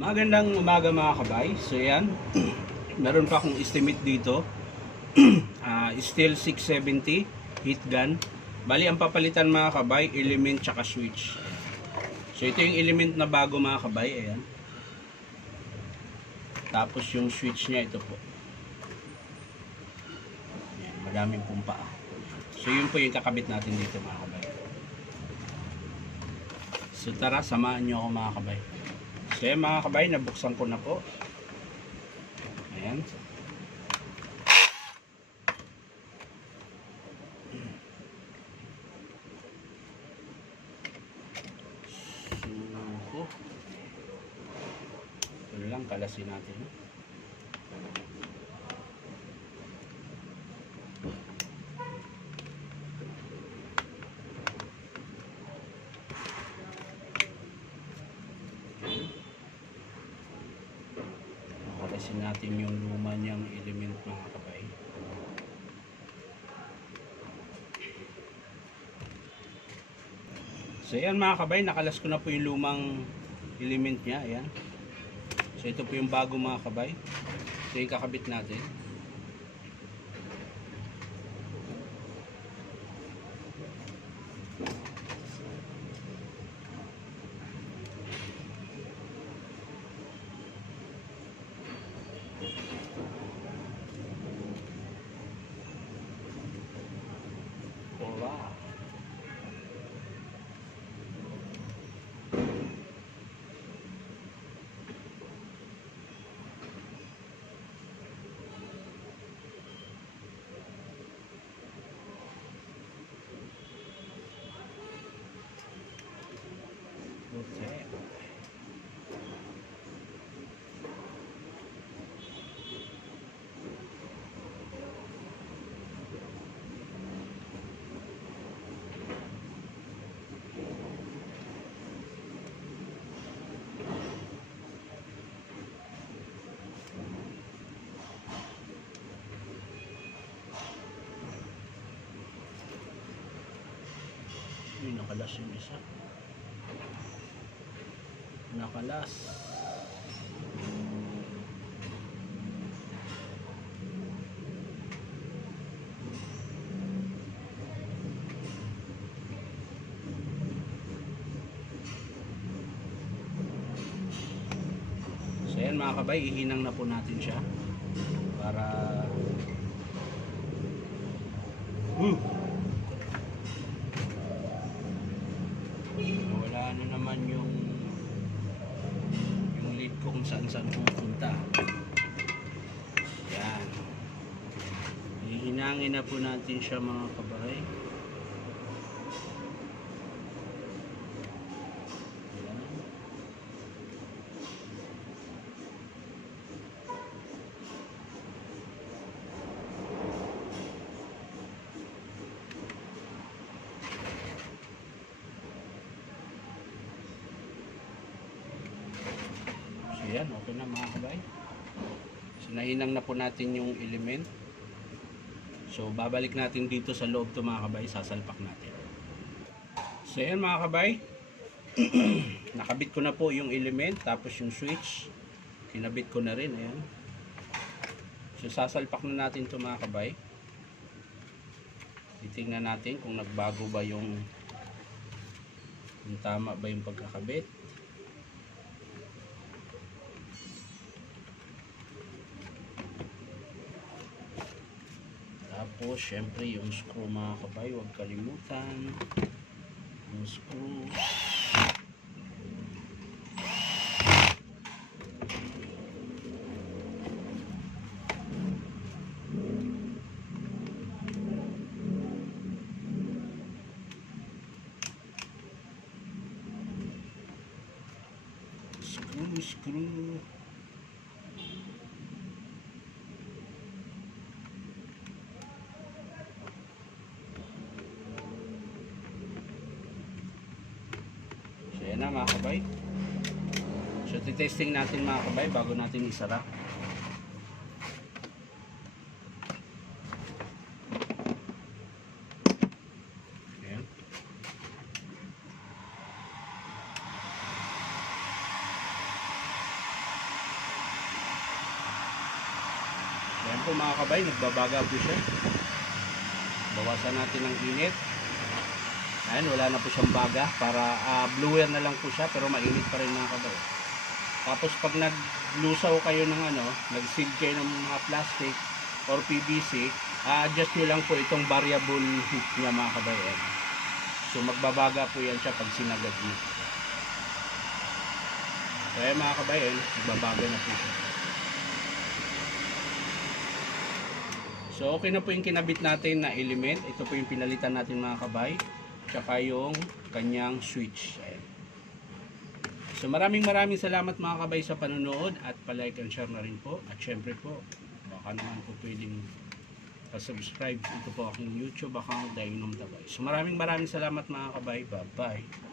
Magandang umaga mga kabay. So yan, meron pa akong estimate dito. Still 670 heat gun. Bali ang papalitan mga kabay, element tsaka switch. So ito yung element na bago mga kabay. Ayan. Tapos yung switch niya ito po. Ayan, madaming pumpa. So yun po yung kakabit natin dito mga kabay. So tara, samahan nyo ako mga kabay. So yan mga kabay, nabuksan ko na po. Ayan. So, ito lang, kalasin natin. Kalasin natin yung luma niyang element mga kabay. So yan mga kabay, nakalas ko na po yung lumang element niya. Ayan. So ito po yung bago mga kabay. So yung kakabit natin. Wow. Okay. Uy, nakalas yung isa. Nakalas. So yan mga kabay, ihinang na po natin siya para wala na naman yung lead ko kung saan saan pupunta. Yan, ihinangin na po natin siya mga kabay. Ayan, okay na mga kabay. So nahinang na po natin yung element. So babalik natin dito sa loob to mga kabay, sasalpak natin. So ayan mga kabay, nakabit ko na po yung element, tapos yung switch kinabit ko na rin. Ayan. So sasalpak na natin to mga kabay. Titingnan natin kung nagbago ba yung tama ba yung pagkakabit. Tapos syempre yung screw mga kabay, huwag kalimutan yung screw. Screw. Na mga kabay. So titesting natin mga kabay bago natin isara. Ayan. Yan po mga kabay, nagbabaga po siya. Bawasan natin ang init. Ayan, wala na po siyang baga. Para blower na lang po siya, pero mainit pa rin mga kabay. Tapos pag naglusaw kayo ng nag-seal kayo ng mga plastic or PVC, adjust nyo lang po itong variable heat niya mga kabay. So magbabaga po yan siya pag sinagad nyo. Kaya mga kabay, magbabaga na po siya. So okay na po yung kinabit natin na element. Ito po yung pinalitan natin mga kabay. Tsaka yung kanyang switch. Ayan. So maraming salamat mga kabay sa panonood at palike and share na rin po. At syempre po, baka naman po pwedeng pa-subscribe. Ito po aking YouTube account, Dainom Tabay. So maraming salamat mga kabay. Bye bye.